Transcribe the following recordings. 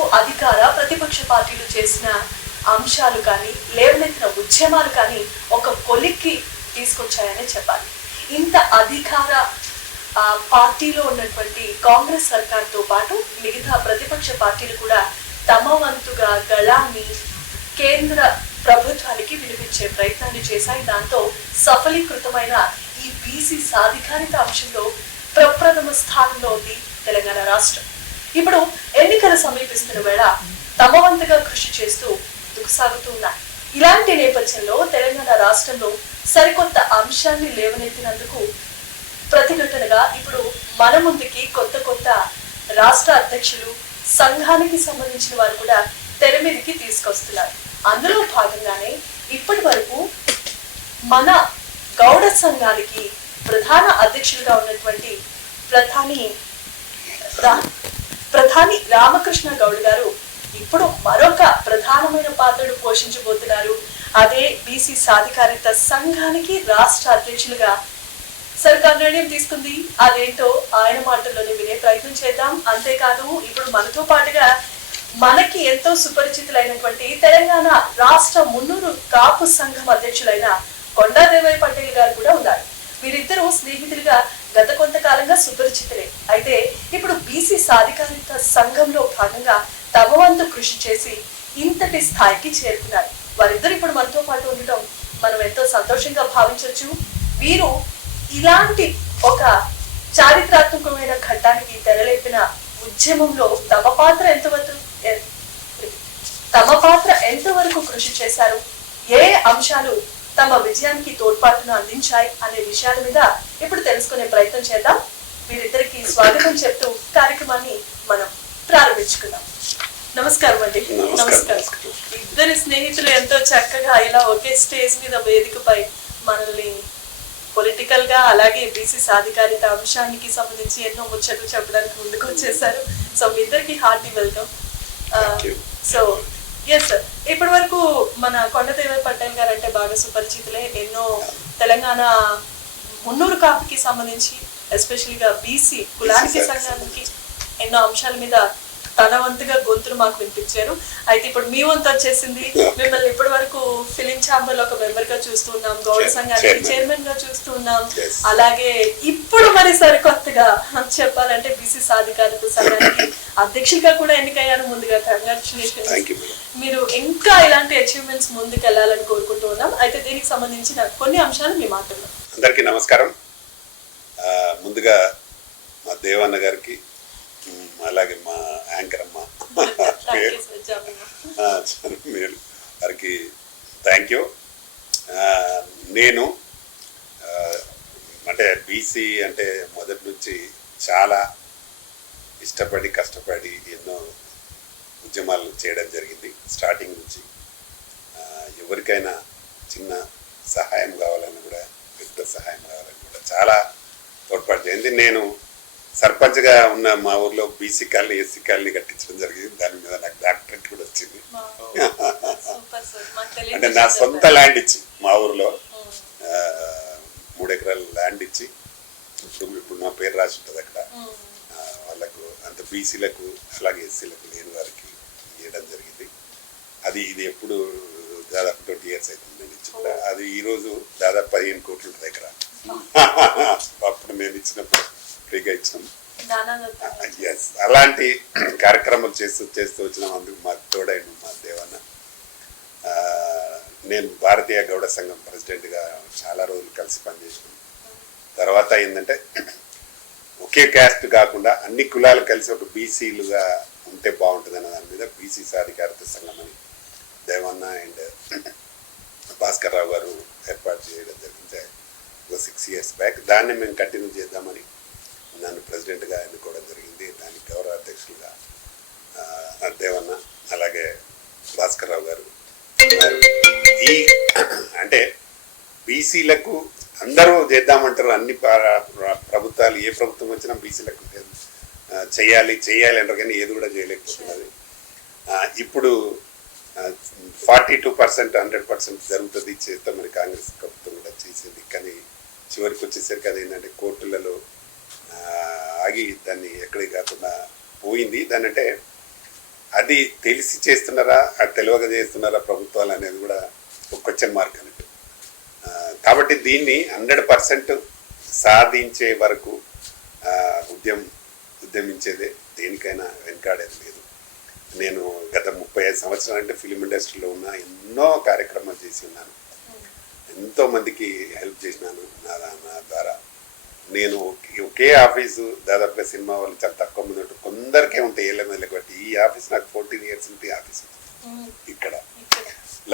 వైపు అధికార ప్రతిపక్ష పార్టీలు చేసిన అంశాలు కానీ లేవనెత్తిన ఉద్యమాలు కానీ ఒక కొలిక్కి తీసుకొచ్చాయని చెప్పాలి. ఇంత అధికార పార్టీలో ఉన్నటువంటి కాంగ్రెస్ సర్కార్తో పాటు మిగతా ప్రతిపక్ష పార్టీలు కూడా తమ వంతుగా గళాన్ని కేంద్ర ప్రభుత్వానికి వినిపించే ప్రయత్నాన్ని చేశాయి. దాంతో సఫలీకృతమైన ఈ బీసీ సాధికారిత అంశంలో ప్రప్రథమ స్థానంలో ఉంది తెలంగాణ రాష్ట్రం. ఇప్పుడు ఎన్నికలు సమీపిస్తున్న వేళ తమ వంతుగా కృషి చేస్తూ దుఃఖసాగుతూ ఉన్నాయి. ఇలాంటి నేపథ్యంలో తెలంగాణ రాష్ట్రంలో సరికొత్త అంశాన్ని లేవనెత్తినందుకు ప్రతిఘటనగా ఇప్పుడు మన ముందుకి కొత్త కొత్త రాష్ట్ర అధ్యక్షులు, సంఘానికి సంబంధించిన వారు కూడా తెర మీదకి తీసుకొస్తున్నారు. అందులో భాగంగానే ఇప్పటి వరకు మన గౌడ సంఘానికి ప్రధాన అధ్యక్షులుగా ఉన్నటువంటి ప్రధాని రామకృష్ణ గౌడ్ గారు ఇప్పుడు మరొక ప్రధానమైన పాత్రను పోషించబోతున్నారు. అదే బీసీ సాధికారిత సంఘానికి రాష్ట్ర అధ్యక్షులుగా సర్కార్ నిర్ణయం తీసుకుంది. అదేంటో ఆయన మాటల్లోనే వినే ప్రయత్నం చేద్దాం. అంతేకాదు ఇప్పుడు మనతో పాటుగా మనకి ఎంతో సుపరిచితులైనటువంటి తెలంగాణ రాష్ట్ర మున్నూరు కాపు సంఘం అధ్యక్షులైన కొండాదేవయ్య పటేల్ గారు కూడా ఉన్నారు. వీరిద్దరూ స్నేహితులుగా గత కొంతకాలంగా సుపరిచితులే. అయితే ఇప్పుడు బీసీ సాధికారిత సంఘంలో భాగంగా తమ వంతు కృషి చేసి ఇంతటి స్థాయికి చేరుకున్నారు. వారిద్దరు ఇప్పుడు మనతో పాటు ఉండటం మనం ఎంతో సంతోషంగా భావించవచ్చు. వీరు ఇలాంటి ఒక చారిత్రాత్మకమైన ఘట్టానికి తెరలేపిన ఉద్యమంలో తమ పాత్ర ఎంతవరకు కృషి చేశారు, ఏ అంశాలు తమ విజయానికి తోడ్పాటును అందించాయి అనే విషయాల మీద ఇప్పుడు తెలుసుకునే ప్రయత్నం చేద్దాం. వీరిద్దరికి స్వాగతం చెప్తూ కార్యక్రమాన్ని మనం ప్రారంభించుకుందాం. నమస్కారం అండి. నమస్కారం. ఇద్దరి స్నేహితులు ఎంతో చక్కగా ఇలా ఒకే స్టేజ్ మీద వేదికపై మనల్ని పొలిటికల్ గా అలాగే బీసీ సాధికారిత అంశానికి సంబంధించి ఎన్నో ముచ్చట్లు చెప్పడానికి ముందుకు వచ్చేసారు. సో మీ ఇద్దరికి hearty welcome. So yes sir, ఇప్పటి వరకు మన కొండదేవయ్య పటేల్ గారు అంటే బాగా సుపరిచితులే. ఎన్నో తెలంగాణ మున్నూరు కాపుకి సంబంధించి ఎస్పెషల్గా బీసీ కులానికి సంఘానికి ఎన్నో అంశాల మీద తన వంతుగా గొంతులు మాకు వినిపించారు. అయితే ఇప్పుడు మీ వంతు వచ్చేసింది. మిమ్మల్ని ఇప్పటి వరకు ఫిలిం ఛాంబర్ లో ఒక మెంబర్ గా చూస్తున్నాం, గౌడ సంఘానికి చైర్మన్ గా చూస్తున్నాం. అలాగే ఇప్పుడు మరి సరికొత్తగా చెప్పాలంటే బీసీ సాధికారిత సంఘానికి అధ్యక్షులుగా కూడా ఎన్నికయ్యారు. ముందుగా కంగ్రాచులేషన్స్. మీరు ఇంకా ఇలాంటి అచీవ్మెంట్స్ ముందుకు వెళ్ళాలని కోరుకుంటూ ఉన్నాం. అయితే దీనికి సంబంధించిన కొన్ని అంశాలు మీ మాటల్లో. అందరికీ నమస్కారం. ముందుగా మా దేవన్న గారికి, అలాగే మా యాంకర్ అమ్మ వారికి థ్యాంక్ యూ. నేను అంటే బీసీ అంటే మొదటి నుంచి చాలా ఇష్టపడి కష్టపడి ఎన్నో ఉద్యమాలు చేయడం జరిగింది. స్టార్టింగ్ నుంచి ఎవరికైనా చిన్న సహాయం కావాలని కూడా, పెద్ద సహాయం కావాలని కూడా చాలా తోడ్పాటు చేయింది. నేను సర్పంచ్గా ఉన్న మా ఊర్లో బీసీ కాలనీ, ఎస్సీ కాలనీ కట్టించడం జరిగింది. దాని మీద నాకు డాక్టరేట్ కూడా వచ్చింది. అంటే నా సొంత ల్యాండ్ ఇచ్చి మా ఊర్లో 3 ఎకరాల ల్యాండ్ ఇచ్చి ఇప్పుడు నా పేరు రాసి ఉంటుంది అక్కడ. వాళ్ళకు అంత బీసీలకు అలాగే ఎస్సీలకు లేని వారికి ఇవ్వడం జరిగింది. ఇది ఎప్పుడు దాదాపు 20 years అవుతుంది నేను ఇచ్చి కూడా. అది ఈరోజు దాదాపు 15 కోట్లు ఉంటుంది ఎకరా. అప్పుడు నేను ఇచ్చినప్పుడు ఫ్రీగా ఇచ్చినాం. ఎస్, అలాంటి కార్యక్రమాలు చేస్తూ వచ్చినాం. అందుకు మాకు తోడైన మా దేవన్న. నేను భారతీయ గౌడ సంఘం ప్రెసిడెంట్గా చాలా రోజులు కలిసి పనిచేసినాం. తర్వాత ఏంటంటే ఒకే క్యాస్ట్ కాకుండా అన్ని కులాలు కలిసి ఒక బీసీలుగా ఉంటే బాగుంటుంది అన్న దాని మీద బీసీ సాధికారిత సంఘం అని దేవన్న అండ్ భాస్కర్ రావు గారు ఏర్పాటు చేయడం జరిగింది ఒక 6 years బ్యాక్. దాన్ని మేము కంటిన్యూ చేద్దామని నన్ను ప్రెసిడెంట్గా ఎన్నుకోవడం జరిగింది. దానికి గౌరవ అధ్యక్షులుగా దేవన్న అలాగే భాస్కర్ రావు గారు. ఈ అంటే బీసీలకు అందరూ చేద్దామంటారు. అన్ని ప్రభుత్వాలు, ఏ ప్రభుత్వం వచ్చినా బీసీలకు చేయాలి అంటారు, కానీ ఏది కూడా చేయలేకపోతున్నది. ఇప్పుడు 42% 100% జరుగుతుంది చేస్తాం మరి కాంగ్రెస్ ప్రభుత్వం కూడా చేసేది. కానీ చివరికి వచ్చేసరికి అది ఏంటంటే కోర్టులలో ఆగి దాన్ని ఎక్కడికి కాకుండా పోయింది. దాని అంటే అది తెలిసి చేస్తున్నారా అది తెలియక చేస్తున్నారా ప్రభుత్వాలు అనేది కూడా ఒక క్వశ్చన్ మార్క్ అన్నట్టు. కాబట్టి దీన్ని 100% సాధించే వరకు ఉద్యమించేదే, దేనికైనా వెనకాడేది లేదు. నేను గత 35 సంవత్సరాలు అంటే ఫిలిం ఇండస్ట్రీలో ఉన్న ఎన్నో కార్యక్రమాలు చేసి ఉన్నాను, ఎంతోమందికి హెల్ప్ చేసినాను నా ద్వారా. నేను ఒకే ఆఫీసు దాదాపుగా సినిమా వాళ్ళు చాలా తక్కువ మంది ఉంటారు, కొందరికే ఉంటాయి ఏళ్ళ బట్టి. ఈ ఆఫీస్ నాకు 14 years నుండి ఆఫీస్ ఉంది ఇక్కడ.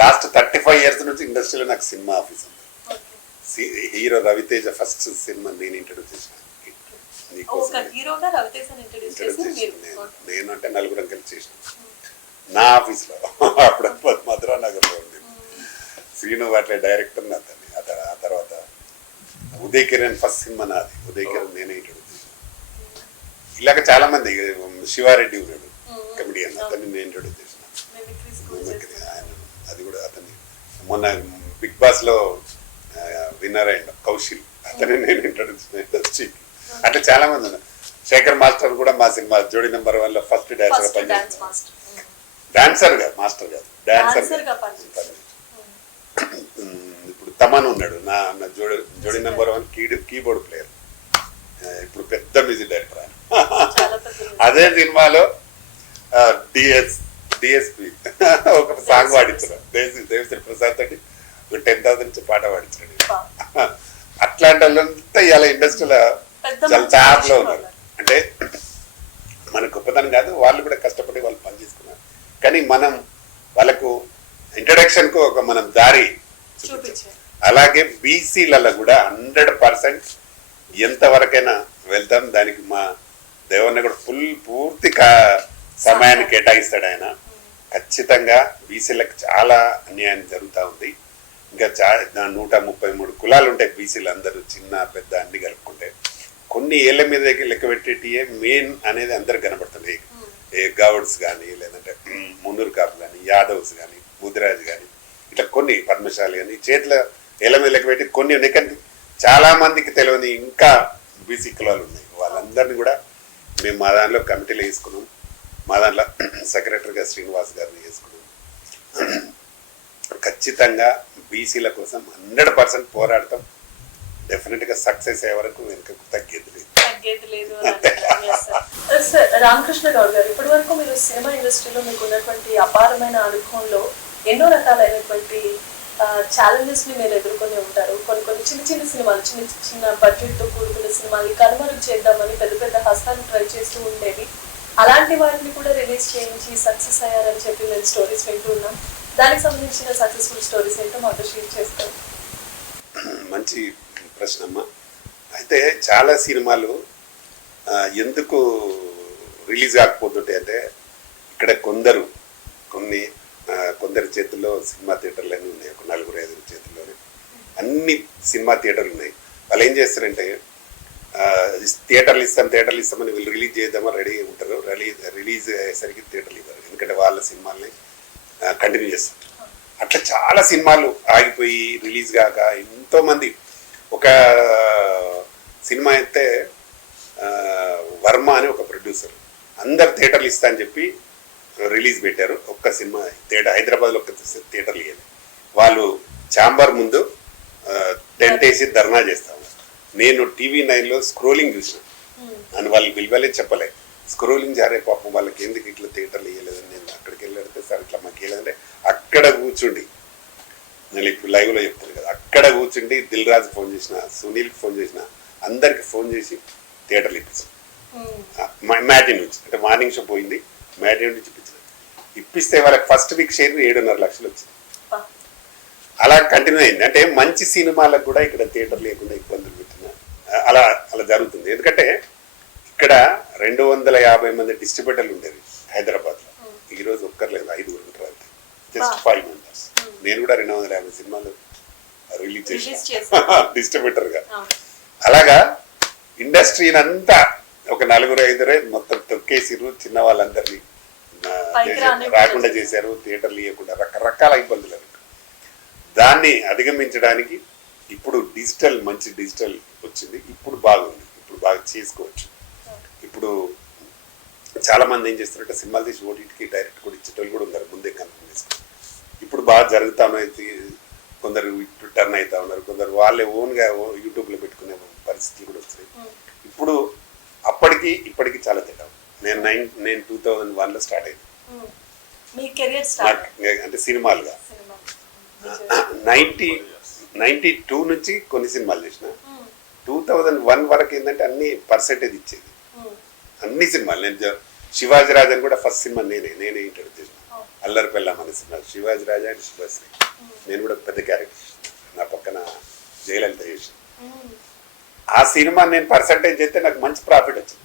లాస్ట్ 35 years నుంచి ఇండస్ట్రీలో నాకు సినిమా ఆఫీస్ ఉంది. హీరో రవితేజ ఫస్ట్ సినిమా నేను ఇంట్రడ్యూస్ చేసిన. నేను అంటే 4 కలిసి చేసిన నా ఆఫీస్లో. అప్పుడు మధురా నగర్లో ఉంది. శ్రీను వాట్లే డైరెక్టర్ నా తల్లి. ఆ తర్వాత ఉదయ్ కిరణ్ ఫస్ట్ సినిమా నాది. ఉదయ్ కిరణ్ నేనే ఇంట్రడ్యూస్ చేసిన. ఇలాగ చాలా మంది, శివారెడ్డి ఉన్నాడు కమెడియన్, అతన్ని నేను ఇంట్రడ్యూస్ చేసిన. అది కూడా అతన్ని మొన్న బిగ్ బాస్ లో విన్నర్ అయిన కౌశిల్, అతన్ని నేను ఇంట్రడ్యూస్ చేసిన ఇండస్ట్రీకి. అట్లా చాలా మంది ఉన్నారు. శేఖర్ మాస్టర్ కూడా మా సినిమా జోడీ నెంబర్ 1 లో ఫస్ట్ డాన్సర్ పనిచేస్తాను. డాన్సర్ గా మాస్టర్ కాదు, డాన్సర్. ఇప్పుడు తమన్ ఉన్నాడు నా జోడీ నెంబర్ 1 కీబోర్డ్ ప్లేయర్, ఇప్పుడు పెద్ద మ్యూజిక్ డైరెక్టర్ ఆయన. అదే సినిమాలో డిఎస్పి ఒక సాంగ్ పాడించారు దేవిశ్రీ ప్రసాద్ తోటి 10,000 నుంచి పాట పాడించాడు. అట్లాంటి వాళ్ళంతా ఇవాళ ఇండస్ట్రీలో చాలా టాప్లో ఉన్నారు. అంటే మన గొప్పతనం కాదు, వాళ్ళు కూడా కష్టపడి వాళ్ళు పని చేసుకున్నారు. కానీ మనం వాళ్ళకు ఇంట్రడక్షన్కు ఒక మనం దారి చూపించాం. అలాగే బీసీలలో కూడా 100% ఎంతవరకైనా వెళ్తాం. దానికి మా దేవన్న కూడా పూర్తి సమయాన్ని కేటాయిస్తాడు ఆయన. ఖచ్చితంగా బీసీలకు చాలా అన్యాయం జరుగుతూ ఉంది. ఇంకా 133 కులాలు ఉంటాయి బీసీలు, అందరూ చిన్న పెద్ద అన్ని కలుపుకుంటే. కొన్ని ఏళ్ళ మీద లెక్క పెట్టేటియే మెయిన్ అనేది అందరికి కనబడుతుంది. గౌడ్స్ కానీ, లేదంటే మున్నూరు కాపు కానీ, యాదవ్స్ కానీ, ముదిరాజ్ కానీ, ఇట్లా కొన్ని పద్మశాలి కానీ చేతుల ఏళ్ళ మీద లెక్క పెట్టి కొన్ని ఉన్నాయి. కానీ చాలా మందికి తెలియని ఇంకా బీసీ కులాలు ఉన్నాయి. వాళ్ళందరినీ కూడా మేము మా దానిలో కమిటీలో వేసుకున్నాం. మా దాంట్లో సెక్రటరీగా శ్రీనివాస్ గారిని వేసుకున్నాం. ఖచ్చితంగా బీసీల కోసం 100% పోరాడతాం. డెఫినెట్గా సక్సెస్ అయ్యే వరకు వెనుకకు తగ్గేది లేదు. రామకృష్ణ గౌడ్ గారు, ఇప్పటి వరకు మీరు సినిమా ఇండస్ట్రీలో మీకు ఉన్నటువంటి అపారమైన అనుభవంలో ఎన్నో రకాలైనటువంటి ఛాలెంజెస్ ని మీరు ఎదుర్కొని ఉంటారు. కొన్ని చిన్న సినిమాలు, చిన్న బడ్జెట్ తో కూడుకున్న సినిమాలు కనుమరుగు చేద్దామని పెద్ద హస్తాలు ట్రై చేస్తూ ఉండేవి. అలాంటి వాటిని కూడా రిలీజ్ చేయించి సక్సెస్ అయ్యారని చెప్పి మేము స్టోరీస్ వింటూ ఉన్నాం. దానికి సంబంధించిన సక్సెస్ఫుల్ స్టోరీస్ ఏంటో మాతో షేర్ చేస్తాం. మంచి ప్రశ్న అమ్మా. అయితే చాలా సినిమాలు ఎందుకు రిలీజ్ కాకపోతుంటాయి అంటే, ఇక్కడ కొందరి చేతుల్లో సినిమా థియేటర్లు ఉన్నాయి. ఒక 4-5 చేతుల్లోనే అన్ని సినిమా థియేటర్లు ఉన్నాయి. వాళ్ళు ఏం చేస్తారంటే, థియేటర్లు ఇస్తామని వీళ్ళు రిలీజ్ చేద్దామో రెడీ ఉంటారు. రిలీజ్ అయ్యేసరికి థియేటర్లు ఇవ్వరు, ఎందుకంటే వాళ్ళ సినిమాల్ని కంటిన్యూ చేస్తుంటారు. అట్లా చాలా సినిమాలు ఆగిపోయి రిలీజ్ కాక ఎంతోమంది. ఒక సినిమా అయితే వర్మ అని ఒక ప్రొడ్యూసర్ అందరు థియేటర్లు ఇస్తా అని చెప్పి రిలీజ్ పెట్టారు. ఒక్క సినిమా హైదరాబాద్లో ఒక్క థియేటర్లు ఇవ్వాలి. వాళ్ళు ఛాంబర్ ముందు టెంట్ వేసి ధర్నా చేస్తాము. నేను TV9లో స్క్రోలింగ్ చూసిన అని వాళ్ళు పిలవలే చెప్పలే. స్క్రోలింగ్ జారే పాపం వాళ్ళకి ఎందుకు ఇట్లా థియేటర్లు ఇవ్వలేదని నేను అక్కడికి వెళ్ళడితే సార్ ఇట్లా మాకు వెళ్ళదంటే అక్కడ కూర్చుండి, నేను ఇప్పుడు లైవ్లో చెప్తాను కదా, అక్కడ కూర్చుండి దిల్ రాజు ఫోన్ చేసిన, సునీల్కి ఫోన్ చేసిన, అందరికి ఫోన్ చేసి థియేటర్లు ఇప్పించాను. మ్యాటిన్ నుంచి అంటే మార్నింగ్ షో పోయింది, మ్యాటిన్ నుంచి ఇప్పిస్తే వాళ్ళకి ఫస్ట్ వీక్ షేర్ 7.5 లక్షలు వచ్చింది. అలా కంటిన్యూ అయింది. అంటే మంచి సినిమాలకు కూడా ఇక్కడ థియేటర్ లేకుండా ఇబ్బందులు పెట్టిన అలా జరుగుతుంది. ఎందుకంటే ఇక్కడ 250 మంది డిస్ట్రిబ్యూటర్లు ఉండేది హైదరాబాద్లో. ఈరోజు ఒక్కర్లేదు, 5 ఉంటారు అంతే, జస్ట్ 5 మెంబర్స్. నేను కూడా 250 సినిమాలు రిలీజ్ చేసిన డిస్ట్రిబ్యూటర్గా. అలాగా ఇండస్ట్రీని అంతా ఒక 4-5 మొత్తం తొక్కేసిరు. చిన్న వాళ్ళందరినీ రాకుండా చేశారు, థియేటర్లు ఇవ్వకుండా, రకరకాల ఇబ్బందులు. దాన్ని అధిగమించడానికి ఇప్పుడు మంచి డిజిటల్ వచ్చింది. ఇప్పుడు బాగుంది, ఇప్పుడు బాగా చేసుకోవచ్చు. ఇప్పుడు చాలా మంది ఏం చేస్తారంటే సినిమాలు తీసి ఓటీటీకి డైరెక్ట్ కూడా ఇచ్చేటోళ్ళు కూడా ఉన్నారు, ముందే కన్ఫర్మ్ చేసుకుని. ఇప్పుడు బాగా జరుగుతామైతే కొందరు ఇప్పుడు టర్న్ అవుతా ఉన్నారు, కొందరు వాళ్ళే ఓన్గా యూట్యూబ్లో పెట్టుకునే పరిస్థితులు కూడా వస్తున్నాయి. ఇప్పుడు అప్పటికి ఇప్పటికి చాలా తేడా. నేను 2001లో స్టార్ట్ అయింది మీ కెరీర్ స్టార్ట్ అంటే సినిమాలుగా. 92 నుంచి కొన్ని సినిమాలు చేసిన. 2001 వరకు ఏంటంటే అన్ని పర్సెంటేజ్ ఇచ్చేది అన్ని సినిమాలు. నేను శివాజీ రాజన్ కూడా ఫస్ట్ సినిమా నేనే ఇంట్రడ్యూస్ చేసిన. అల్లరి పెళ్ళాం అనే cinema, Shivaji Raja and Subhashree. నేను కూడా పెద్ద క్యారెక్టర్ నా పక్కన జయలలిత చేసిన. ఆ సినిమా నేను పర్సంటేజ్ చేస్తే నాకు మంచి ప్రాఫిట్ వచ్చింది.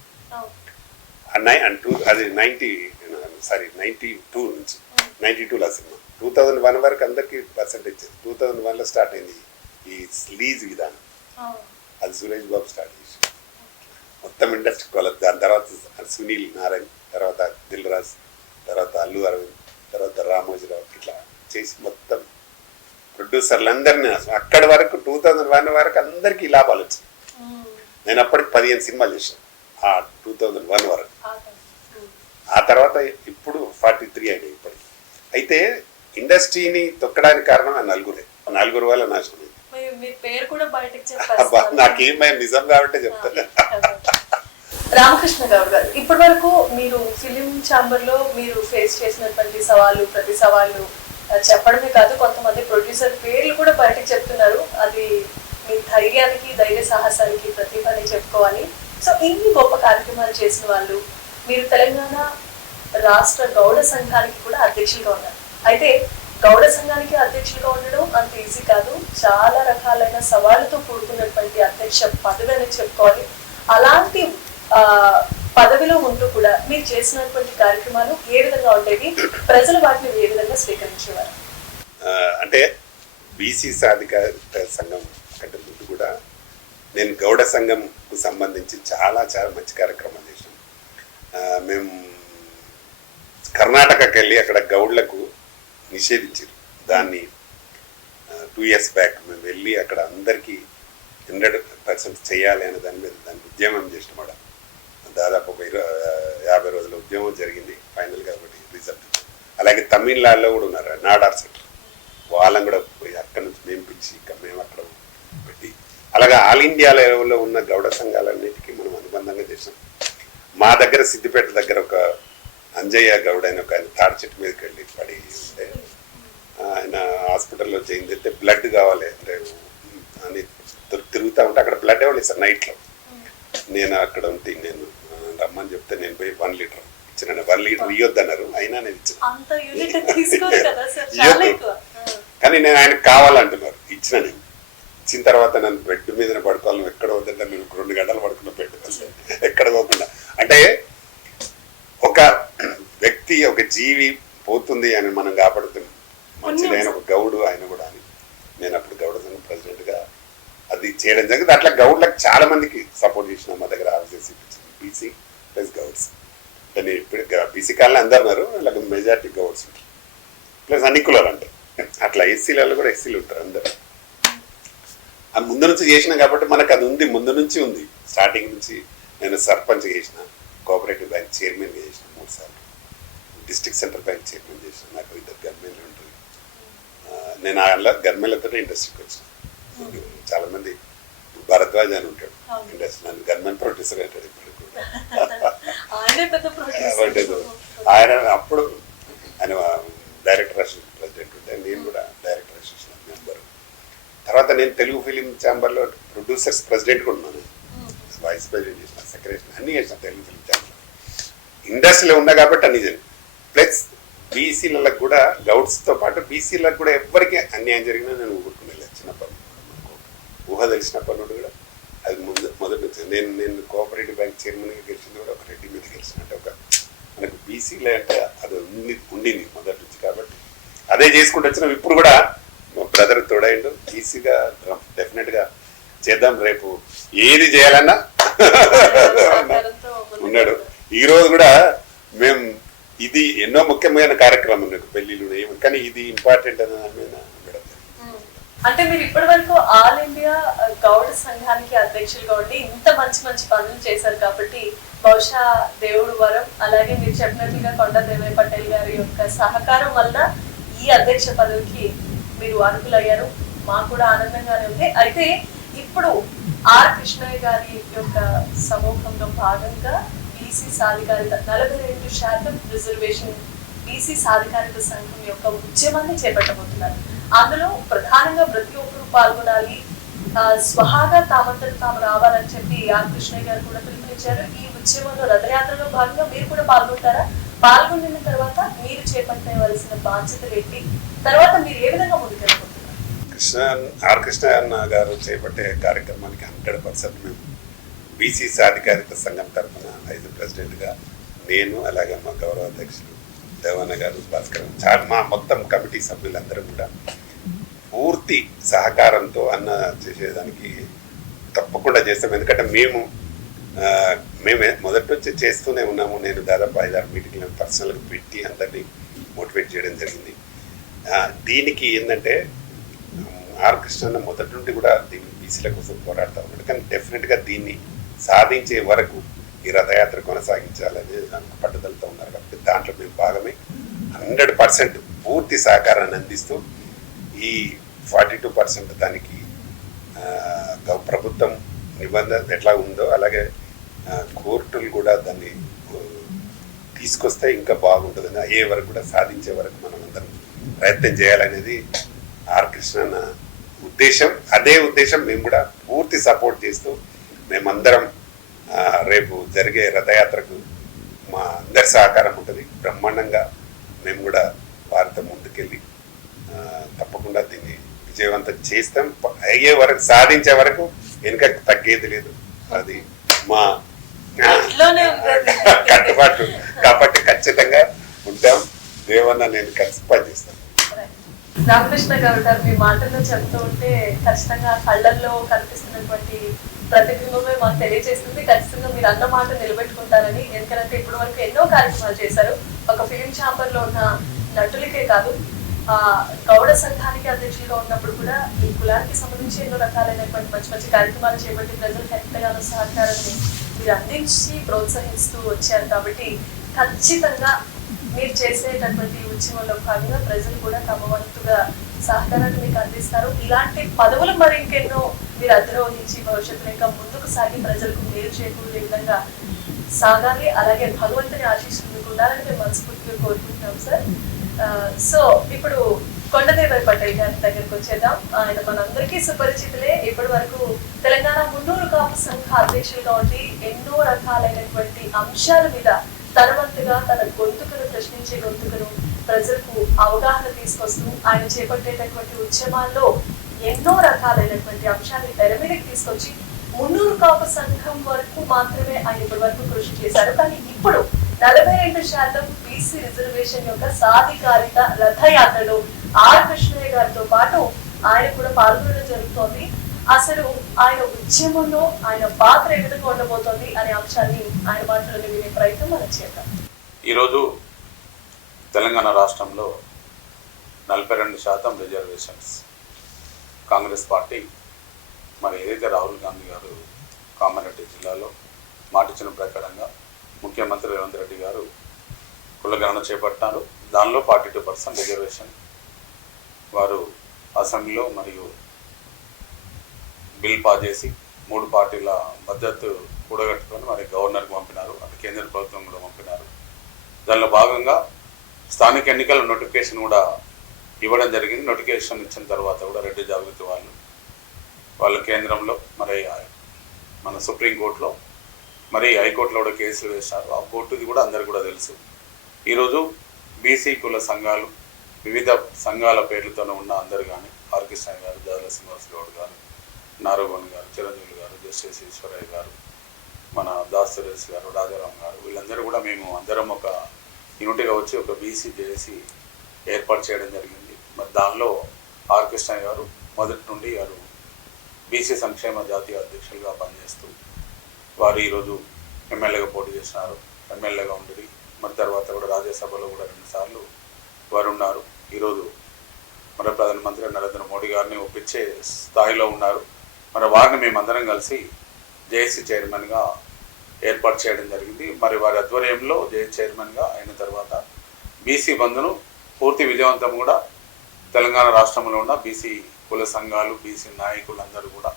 అది 92 నుంచి 92లో ఆ సినిమా. 2001 వరకు అందరికీ పర్సంటేజ్. 2001లో స్టార్ట్ అయింది ఈ లీజ్ విధానం. అది సురేష్ బాబు స్టార్ట్ చేసి మొత్తం ఇండస్ట్రీ కాలేజ్. దాని తర్వాత సునీల్ నారాయణ్, తర్వాత దిల్ రాజ్, తర్వాత అల్లు అరవింద్, తర్వాత రామోజీరావు, ఇట్లా చేసి మొత్తం ప్రొడ్యూసర్లందరినీ అక్కడి వరకు 2001 వరకు అందరికీ లాభాలు వచ్చాయి. నేను అప్పటికి 15 సినిమాలు చేశాను ఆ 2001 వరకు. ఆ తర్వాత ఇప్పుడు 43 అయినాయి ఇప్పటికి. అయితే ఇండస్ట్రీని తొక్కడానికి కారణం ఆ నలుగురు వల్ల నాశనం. నాకేమై నిజం కాబట్టి చెప్తాను. రామకృష్ణ గౌడ్ గారు, ఇప్పటి వరకు మీరు ఫిలిం ఛాంబర్ లో మీరు ఫేస్ చేసినటువంటి సవాళ్ళు, ప్రతి సవాళ్ళు చెప్పడమే కాదు, కొంతమంది ప్రొడ్యూసర్ పేర్లు కూడా బయటకు చెప్తున్నారు. అది మీ ధైర్యానికి, ధైర్య సాహసానికి ప్రతిభని చెప్పుకోవాలి. సో ఇన్ని గొప్ప కార్యక్రమాలు చేసిన వాళ్ళు, మీరు తెలంగాణ రాష్ట్ర గౌడ సంఘానికి కూడా అధ్యక్షులుగా ఉన్నారు. అయితే గౌడ సంఘానికి అధ్యక్షులుగా ఉండడం అంత ఈజీ కాదు. చాలా రకాలైన సవాళ్ళతో కూడుకున్నటువంటి అధ్యక్ష పదవి అని చెప్పుకోవాలి. అలాంటి పదవిలో ఉంటూ కూడా మీరు చేసినటువంటి కార్యక్రమాలు ఏ విధంగా ఉండేవి, ప్రజలు వాటిని ఏ విధంగా స్వీకరించేవారు? అంటే బీసీ సాధికారిత సంఘం కంటే ముందు కూడా నేను గౌడ సంఘంకు సంబంధించి చాలా మంచి కార్యక్రమాలు చేసాం. మేము కర్ణాటకకి వెళ్ళి అక్కడ గౌడ్లకు నిషేధించారు. దాన్ని 2 years బ్యాక్ మేము వెళ్ళి అక్కడ అందరికీ 100% చేయాలి అనే దాని మీద దాన్ని ఉద్యమం చేసిన మాట. దాదాపు 50 రోజుల ఉద్యమం జరిగింది. ఫైనల్గా ఒకటి రిజల్ట్. అలాగే తమిళనాడులో కూడా ఉన్నారు నాడార్ సెంటర్, వాళ్ళని కూడా పోయి అక్కడ నుంచి మేము పిలిచి ఇంకా మేము అక్కడ పెట్టి, అలాగే ఆల్ ఇండియా లెవెల్లో ఉన్న గౌడ సంఘాలన్నిటికీ మనం అనుబంధంగా చేసాం. మా దగ్గర సిద్దిపేట దగ్గర ఒక అంజయ్య గౌడ్ అని ఒక ఆయన తాడి చెట్టు మీదకి వెళ్ళి పడి ఉంటే ఆయన హాస్పిటల్లో చేయిందంటే బ్లడ్ కావాలి అంటే అని తిరుగుతూ ఉంటే అక్కడ బ్లడ్ ఇవ్వలేదు సార్ నైట్లో. నేను అక్కడ ఉంటే నేను రమ్మని చెప్తే నేను పోయి 1 లీటర్ ఇచ్చిన. 1 లీటర్ ఇవ్వద్దన్నారు, అయినా నేను ఇచ్చిన. కానీ నేను ఆయనకు కావాలంటున్నారు, ఇచ్చిన. నేను ఇచ్చిన తర్వాత నన్ను బెడ్ మీద పడుకోవాలి, ఎక్కడ వద్దంటే నేను 2 గంటలు పడుకున్న బెడ్ ఎక్కడ పోకుండా. అంటే ఒక వ్యక్తి, ఒక జీవి పోతుంది అని మనం కాపాడుతున్నాం. మంచిదైన ఒక గౌడు ఆయన కూడా అని నేను అప్పుడు గౌడ సంఘం ప్రెసిడెంట్గా అది చేయడం జరిగింది. అట్లా గౌడ్లకు చాలా మందికి సపోర్ట్ చేసిన. మా దగ్గర ఆఫీసెస్ ఇప్పించింది బీసీ ప్లస్ గౌడ్స్. దాన్ని ఇప్పుడు బీసీ కాలని అందరు ఉన్నారు, అలాగే మెజారిటీ గౌడ్స్ ఉంటారు, ప్లస్ అన్ని కులాలు అంటే అట్లా. ఎస్సీలలో కూడా ఎస్సీలు ఉంటారు అందరు. అది ముందు నుంచి చేసిన కాబట్టి మనకు అది ఉంది, ముందు నుంచి ఉంది. స్టార్టింగ్ నుంచి నేను సర్పంచ్ చేసిన, కోఆపరేటివ్ బ్యాంక్ చైర్మన్గా చేసిన 3 సార్లు, డిస్ట్రిక్ట్ సెంట్రల్ బ్యాంక్ చైర్మన్ చేసిన. నాకు 2 గన్మెన్లు ఉంటుంది. నేను అలా గన్మెన్లతో ఇండస్ట్రీకి వచ్చిన. చాలా మంది భరద్వాజ్ అని ఉంటాడు ఇండస్ట్రీ, నన్ను గన్మెన్ ప్రొడ్యూసర్ అంటాడు ఇప్పుడు కూడా. ఆయన అప్పుడు ఆయన డైరెక్టర్ అసోసియేషన్ ప్రెసిడెంట్ ఉంటే, నేను కూడా డైరెక్టర్ అసోసియేషన్ మెంబర్. తర్వాత నేను తెలుగు ఫిలిం ఛాంబర్లో ప్రొడ్యూసర్స్ ప్రెసిడెంట్ కూడా ఉన్నాను, వైస్ ప్రెసిడెంట్ చేసిన, సెక్రటరీ అన్నీ చేసిన తెలుగు ఫిలిం ఛాంబర్. ఇండస్ట్రీలో ఉన్నా కాబట్టి అన్ని జరిగింది. ప్లస్ బీసీలకు కూడా గౌడ్స్తో పాటు బీసీలకు కూడా ఎవరికి అన్యాయం జరిగినా నేను ఊరుకునేలా చిన్నప్పటి ఊహ తెలిసినప్పటి నుండి కూడా. అది మొదటి నుంచి నేను కోఆపరేటివ్ బ్యాంక్ చైర్మన్గా గెలిచింది కూడా ఒక రెడ్డి మీద గెలిచిన. అంటే ఒక మనకు బీసీలే అంటే అది ఉండింది మొదటి నుంచి, కాబట్టి అదే చేసుకుంటూ వచ్చినాం. ఇప్పుడు కూడా మా బ్రదర్ తోడైండు, ఈజీగా డెఫినెట్గా చేద్దాం. రేపు ఏది చేయాలన్నా ఉన్నాడు. ఈరోజు కూడా మేము ఇది ఎన్నో ముఖ్యమైన కార్యక్రమం నాకు పెళ్లిళ్ళు ఏమి, కానీ ఇది ఇంపార్టెంట్ అని దాని మీద ఉండడం. అంటే మీరు ఇప్పటి వరకు ఆల్ ఇండియా గౌడ సంఘానికి అధ్యక్షులుగా ఉండి ఇంత మంచి పనులు చేశారు కాబట్టి బహుశా దేవుడు వరం, అలాగే మీరు చెప్పినట్లుగా కొండా దేవయ్య పటేల్ గారి యొక్క సహకారం వల్ల ఈ అధ్యక్ష పదవికి మీరు అర్హులయ్యారు. మాకు కూడా ఆనందంగానే ఉంది. అయితే ఇప్పుడు ఆర్ కృష్ణయ్య గారి యొక్క సమూహంలో భాగంగా బీసీ సాధికారిత 42% రిజర్వేషన్ బీసీ సాధికారిత సంఘం యొక్క ఉద్యమాన్ని చేపట్టబోతున్నారు. అందులో ప్రధానంగా ప్రతి ఒక్కరూ పాల్గొనాలి, స్వహాగా తామంతట తాము రావాలని చెప్పి ఆర్ కృష్ణయ్య గారు కూడా పిలుపునిచ్చారు. ఈ ఉద్యమంలో రథయాత్రలో భాగంగా మీరు కూడా పాల్గొంటారా? పాల్గొన్న తర్వాత మీరు చేపట్టవలసిన బాధ్యతలు ఏంటి? తర్వాత మీరు ఏ విధంగా ముందుకెళ్ళబోతున్నారు? ఆర్ కృష్ణ అన్న గారు చేపట్టే కార్యక్రమానికి 100% మేము బీసీ సాధికారిత సంఘం తరఫున 5 ప్రెసిడెంట్గా నేను, అలాగే మా గౌరవ అధ్యక్షులు దేవన్న గారు, భాస్కర్, మా మొత్తం కమిటీ సభ్యులందరూ కూడా పూర్తి సహకారంతో అన్న చేసేదానికి తప్పకుండా చేస్తాం. ఎందుకంటే మేమే మొదటి నుంచి చేస్తూనే ఉన్నాము. నేను దాదాపు 5-6 మీటింగ్లను పర్సనల్గా పెట్టి అందరినీ మోటివేట్ చేయడం జరిగింది. దీనికి ఏంటంటే ఆర్ కృష్ణ మొదటి నుండి కూడా దీన్ని బీసీల కోసం పోరాడుతూ ఉన్నాడు. కానీ డెఫినెట్గా దీన్ని సాధించే వరకు ఈ రథయాత్ర కొనసాగించాలని పట్టుదలతో ఉన్నారు. కాబట్టి దాంట్లో మేము భాగమే 100% పూర్తి సహకారాన్ని అందిస్తూ ఈ 42% దానికి ప్రభుత్వం నిబంధన ఎట్లా ఉందో అలాగే కోర్టులు కూడా దాన్ని తీసుకొస్తే ఇంకా బాగుంటుందని, అయ్యే వరకు కూడా సాధించే వరకు మనం అందరం ప్రయత్నం చేయాలనేది ఆర్ కృష్ణ ఉద్దేశం. అదే ఉద్దేశం మేము కూడా పూర్తి సపోర్ట్ చేస్తూ మేమందరం రేపు జరిగే రథయాత్రకు మా అందరి సహకారం ఉంటుంది. బ్రహ్మాండంగా మేము కూడా వారితో ముందుకెళ్ళి తప్పకుండా దీన్ని విజయవంతం చేస్తాం. అయ్యే వరకు, సాధించే వరకు వెనుక తగ్గేది లేదు. అది మా కట్టుబాటు. కాబట్టి ఖచ్చితంగా ఉంటాం. దేవన్న నేను కలిసి పనిచేస్తాను. రామకృష్ణ గారు మీ మాటల్లో చెప్తూ ఉంటే ఖచ్చితంగా కళ్ళల్లో కనిపిస్తున్నటువంటి ప్రతిబింబమే మాకు తెలియజేస్తుంది. ఖచ్చితంగా మీరు అన్న మాట నిలబెట్టుకుంటారని. ఎందుకంటే ఇప్పటి వరకు ఎన్నో కార్యక్రమాలు చేశారు. ఒక ఫిలిం ఛాంబర్ లో ఉన్న నటులకే కాదు, గౌడ సంఘానికి అధ్యక్షులుగా ఉన్నప్పుడు కూడా ఈ కులానికి సంబంధించి ఎన్నో రకాలైనటువంటి మంచి మంచి కార్యక్రమాలు చేపట్టి ప్రజలకు ఎంతగానో సహకారాన్ని మీరు అందించి ప్రోత్సహిస్తూ వచ్చారు. కాబట్టి ఖచ్చితంగా మీరు చేసేటటువంటి ఉద్యమంలో భాగంగా ప్రజలు కూడా తమ వంతుగా సహకారాన్ని మీకు అందిస్తారు. ఇలాంటి పదవులు మరి ఇంకెన్నో మీరు అధిరోహించి భవిష్యత్తులో ఇంకా ముందుకు సాగి ప్రజలకు మేలు చేకూరే విధంగా సాగాలి. అలాగే భగవంతుని ఆశీస్సులు మీకు ఉండాలని మేము మనస్ఫూర్తిగా కోరుకుంటున్నాం సార్. సో ఇప్పుడు కొండదేవయ్య పటేల్ గారి దగ్గరకు వచ్చేద్దాం. ఆయన మనందరికీ సుపరిచితులే. ఇప్పటి వరకు తెలంగాణ మున్నూరు కాపు సంఘ అధ్యక్షులుగా ఉండి ఎన్నో రకాలైనటువంటి అంశాల మీద తన వంతుగా తన గొంతుకును, ప్రశ్నించే గొంతుకును ప్రజలకు అవగాహన తీసుకొస్తూ ఆయన చేపట్టేటటువంటి ఉద్యమాల్లో ఎన్నో రకాలైనటువంటి అంశాన్ని తెర మీదకి తీసుకొచ్చి మున్నూరు కాపు సంఘం వరకు మాత్రమే ఆయన ఇప్పటి వరకు కృషి చేశారు. కానీ ఇప్పుడు 42% బీసీ రిజర్వేషన్ యొక్క సాధికారిత రథయాత్రలో ఆర్ కృష్ణయ్య గారితో పాటు ఆయన కూడా పాల్గొనడం జరుగుతోంది. అసలు ఆయన ఉద్యమంలో ఆయన పాత్ర ఏ విధంగా ఉండబోతోంది అనే అంశాన్ని ఆయన మాటలను వినే ప్రయత్నం మనం చేద్దాం. ఈరోజు తెలంగాణ రాష్ట్రంలో 42% రిజర్వేషన్స్ కాంగ్రెస్ పార్టీ మరి ఏదైతే రాహుల్ గాంధీ గారు కామారెడ్డి జిల్లాలో మాటిచ్చిన ప్రకారంగా ముఖ్యమంత్రి రేవంత్ రెడ్డి గారు కులగణన చేపట్టారు. దానిలో 42% రిజర్వేషన్ వారు అసెంబ్లీలో మరియు బిల్ పాస్ చేసి 3 పార్టీల మద్దతు కూడగట్టుకొని మరి గవర్నర్కి పంపినారు. అటు కేంద్ర ప్రభుత్వం కూడా పంపినారు. దానిలో భాగంగా స్థానిక ఎన్నికల నోటిఫికేషన్ కూడా ఇవ్వడం జరిగింది. నోటిఫికేషన్ ఇచ్చిన తర్వాత కూడా రెడ్డి జాగృతి వాళ్ళు కేంద్రంలో మరి మన సుప్రీంకోర్టులో మరి హైకోర్టులో కూడా కేసులు వేశారు. ఆ కోర్టుది కూడా అందరికీ కూడా తెలుసు. ఈరోజు బీసీ కుల సంఘాలు వివిధ సంఘాల పేర్లతోనే ఉన్న అందరు కానీ ఆర్ కృష్ణ గారు, జాల శ్రీనివాస్ గౌడ్ గారు, నారోగన్ గారు, చిరంజీవి గారు, జస్టిస్ ఈశ్వరయ్య గారు, మన దాస్ సురేష్ గారు, రాజారాం గారు, వీళ్ళందరూ కూడా మేము అందరం ఒక యూనిట్గా వచ్చి ఒక బీసీ జేఏసీ ఏర్పాటు చేయడం జరిగింది. మరి దానిలో ఆర్ కృష్ణ గారు మొదటి నుండి వారు బీసీ సంక్షేమ జాతీయ అధ్యక్షులుగా పనిచేస్తూ వారు ఈరోజు ఎమ్మెల్యేగా పోటీ చేసినారు. ఎమ్మెల్యేగా ఉండి మరి తర్వాత కూడా రాజ్యసభలో కూడా 2 సార్లు వారు ఉన్నారు. ఈరోజు మన ప్రధానమంత్రి నరేంద్ర మోడీ గారిని ఒప్పించే స్థాయిలో ఉన్నారు. మరి వారిని మేమందరం కలిసి జేఏసీ చైర్మన్గా ఏర్పాటు చేయడం జరిగింది. మరి వారి ఆధ్వర్యంలో చైర్మన్గా అయిన తర్వాత బీసీ బంద్ను పూర్తి విజయవంతం కూడా తెలంగాణ రాష్ట్రంలో ఉన్న బీసీ కుల సంఘాలు, బీసీ నాయకులందరూ కూడా,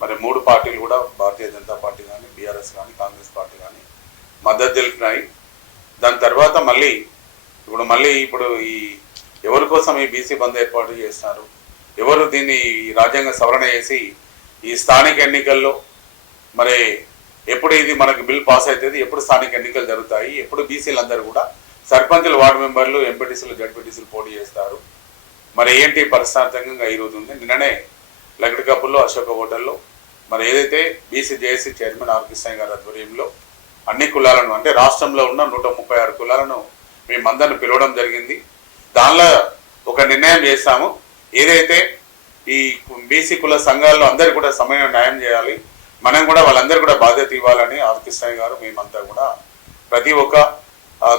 మరి 3 పార్టీలు కూడా, భారతీయ జనతా పార్టీ కానీ, బీఆర్ఎస్ కానీ, కాంగ్రెస్ పార్టీ కానీ మద్దతు తెలిపినాయి. దాని తర్వాత ఇప్పుడు ఈ ఎవరి కోసం ఈ బీసీ బంద్ ఏర్పాటు చేస్తున్నారు, ఎవరు దీన్ని రాజ్యాంగ సవరణ చేసి ఈ స్థానిక ఎన్నికల్లో మరి ఎప్పుడు ఇది మనకి బిల్ పాస్ అవుతుంది, ఎప్పుడు స్థానిక ఎన్నికలు జరుగుతాయి, ఎప్పుడు బీసీలందరూ కూడా సర్పంచులు, వార్డు మెంబర్లు, ఎంపీటీసీలు, జడ్పీటీసీలు పోటీ చేస్తారు, మరి ఏంటి పరిస్థానికంగా ఈరోజు ఉంది. నిన్ననే లగడకప్పుల్లో అశోక హోటల్లో మరి ఏదైతే BC JAC chairman R Krishnaiah గారి ఆధ్వర్యంలో అన్ని కులాలను, అంటే రాష్ట్రంలో ఉన్న 136 కులాలను మేమందరిని పిలవడం జరిగింది. దానిలో ఒక నిర్ణయం చేస్తాము, ఏదైతే ఈ బీసీ కుల సంఘాల్లో అందరు కూడా సమైన న్యాయం చేయాలి, మనం కూడా వాళ్ళందరూ కూడా బాధ్యత ఇవ్వాలని ఆర్ కృష్ణయ్య గారు మేమంతా కూడా ప్రతి ఒక్క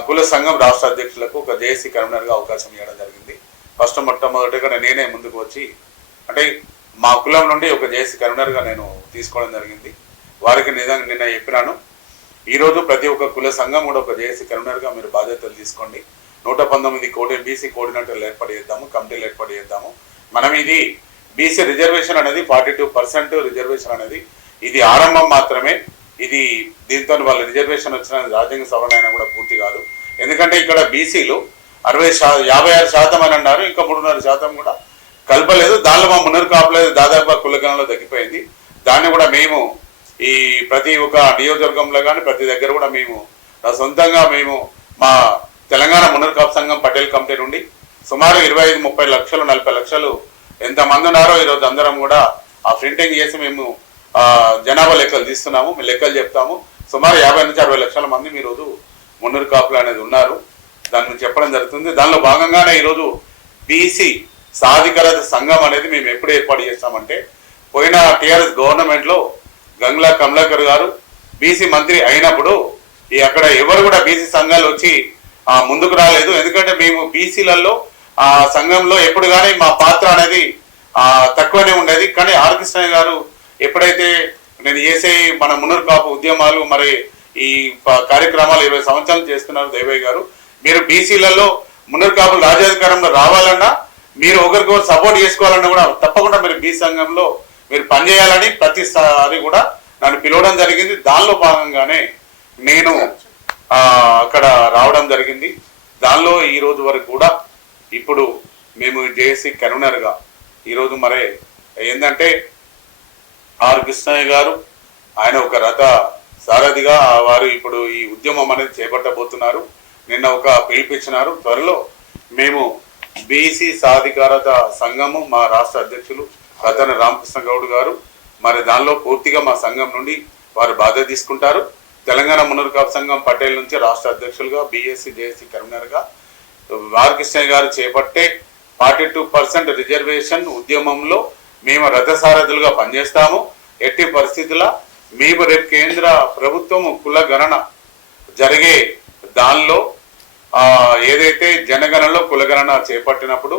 కుల సంఘం రాష్ట్ర అధ్యక్షులకు ఒక జేఏసీ కన్వీనర్గా అవకాశం ఇవ్వడం జరిగింది. ఫస్ట్ మొట్టమొదటిగా నేనే ముందుకు వచ్చి, అంటే మా కులం నుండి ఒక జేఏసీ కన్వీనర్గా నేను తీసుకోవడం జరిగింది. వారికి నిన్న చెప్పినాను, ఈరోజు ప్రతి ఒక్క కుల సంఘం కూడా ఒక జేఏసీ కన్వీనర్గా మీరు బాధ్యతలు తీసుకోండి. 119 బీసీ కోఆర్డినేటర్లు ఏర్పాటు చేద్దాము, కమిటీలు ఏర్పాటు చేద్దాము. మనం ఇది బీసీ రిజర్వేషన్ అనేది 42% రిజర్వేషన్ అనేది ఇది ఆరంభం మాత్రమే. ఇది దీంతో వాళ్ళ రిజర్వేషన్ వచ్చిన రాజ్యాంగ సవరణ అయినా కూడా పూర్తి కాదు. ఎందుకంటే ఇక్కడ బీసీలు 56% అని అన్నారు, ఇంకా 3.5% కూడా కలపలేదు. దానిలో మా మున్నరు కాపలేదు, దాదాపుగా కులగణంలో తగ్గిపోయింది. దాన్ని కూడా మేము ఈ ప్రతి ఒక్క నియోజకవర్గంలో కానీ ప్రతి దగ్గర కూడా మేము సొంతంగా మా తెలంగాణ మున్నరు కాపు సంఘం పటేల్ కమిటీ నుండి సుమారు 25-30 లక్షలు 40 లక్షలు ఎంతమంది ఉన్నారో ఈరోజు అందరం కూడా ఆ ప్రింటింగ్ చేసి మేము జనాభా లెక్కలు తీస్తున్నాము, మేము లెక్కలు చెప్తాము. సుమారు 50-60 లక్షల మంది ఈరోజు మున్నరు కాపులు అనేది ఉన్నారు. దాన్ని చెప్పడం జరుగుతుంది. దానిలో భాగంగానే ఈరోజు బీసీ సాధికారత సంఘం అనేది మేము ఎప్పుడు ఏర్పాటు చేస్తామంటే, పోయిన టీఆర్ఎస్ గవర్నమెంట్లో గంగ్లా కమలాకర్ గారు బీసీ మంత్రి అయినప్పుడు అక్కడ ఎవరు కూడా బీసీ సంఘాలు వచ్చి ముందుకు రాలేదు. ఎందుకంటే మేము బీసీలలో ఆ సంఘంలో ఎప్పుడు కానీ మా పాత్ర అనేది తక్కువనే ఉండేది. కానీ ఆర్ కృష్ణయ్య గారు ఎప్పుడైతే నేను చేసే మన మున్నరు కాపు ఉద్యమాలు, మరి ఈ కార్యక్రమాలు 20 సంవత్సరాలు చేస్తున్నారు దేవయ్య గారు, మీరు బీసీలలో మున్నరు కాపులు రాజ్యాధికారంలో రావాలన్నా, మీరు ఒకరికొకరు సపోర్ట్ చేసుకోవాలన్నా కూడా తప్పకుండా మీరు బీసీ సంఘంలో మీరు పనిచేయాలని ప్రతిసారి కూడా నన్ను పిలవడం జరిగింది. దానిలో భాగంగానే నేను అక్కడ రావడం జరిగింది. దానిలో ఈ రోజు వరకు కూడా ఇప్పుడు మేము జేఏసీ కన్వీనర్గా ఈరోజు మరి ఏంటంటే ఆర్ కృష్ణయ్య గారు ఆయన ఒక రథ సారథిగా వారు ఇప్పుడు ఈ ఉద్యమం అనేది చేపట్టబోతున్నారు. నిన్న ఒక పిలిపించినారు. త్వరలో మేము బీసీ సాధికారత సంఘము మా రాష్ట్ర అధ్యక్షులు రతన రామకృష్ణ గౌడ్ గారు మరి దానిలో పూర్తిగా మా సంఘం నుండి వారు బాధ్యత తీసుకుంటారు. తెలంగాణ మున్నరు కాపు సంఘం పటేల్ నుంచి రాష్ట్ర అధ్యక్షులుగా బీఎస్సీ జేఏసీ కన్వీనర్గా ఆర్ కృష్ణయ్య గారు చేపట్టే 42% రిజర్వేషన్ ఉద్యమంలో మేము రథసారథులుగా పనిచేస్తాము. ఎట్టి పరిస్థితుల్లో మేము రేపు కేంద్ర ప్రభుత్వం కుల గణన జరిగే దానిలో ఏదైతే జనగణనలో కులగణన చేపట్టినప్పుడు